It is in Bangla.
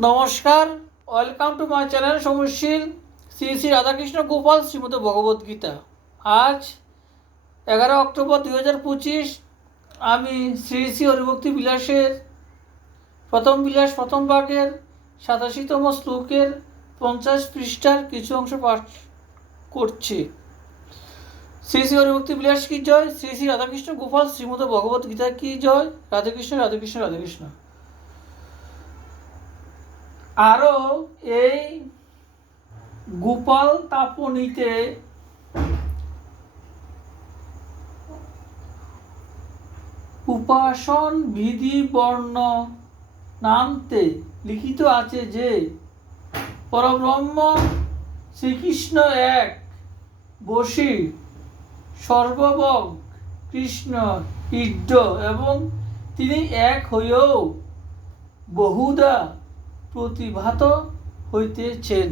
নমস্কার, ওয়েলকাম টু মাই চ্যানেল সমরশীল শ্রী শ্রী রাধাকৃষ্ণ গোপাল শ্রীমদ ভগবদ্গীতা। আজ 11 অক্টোবর 2025। আমি শ্রী শ্রী হরিভক্তি বিলাসের প্রথম বিলাস প্রথম ভাগের 87তম শ্লোকের 50 পৃষ্ঠার কিছু অংশ পাঠ করছি। শ্রী শ্রী হরিভক্তি বিলাস কি জয়, শ্রী শ্রী রাধাকৃষ্ণ গোপাল শ্রীমদ ভগবদ্গীতা কি জয়। রাধাকৃষ্ণ রাধাকৃষ্ণ রাধাকৃষ্ণ। আরও এই গোপাল তাপনীতে উপাসন বিধি বর্ণনান্তে লিখিত আছে যে পরব্রহ্ম শ্রীকৃষ্ণ এক, বশী সর্বভোগ কৃষ্ণ ঈড এবং তিনি এক হয়েও বহুধা প্রতিভাত হইতেছেন।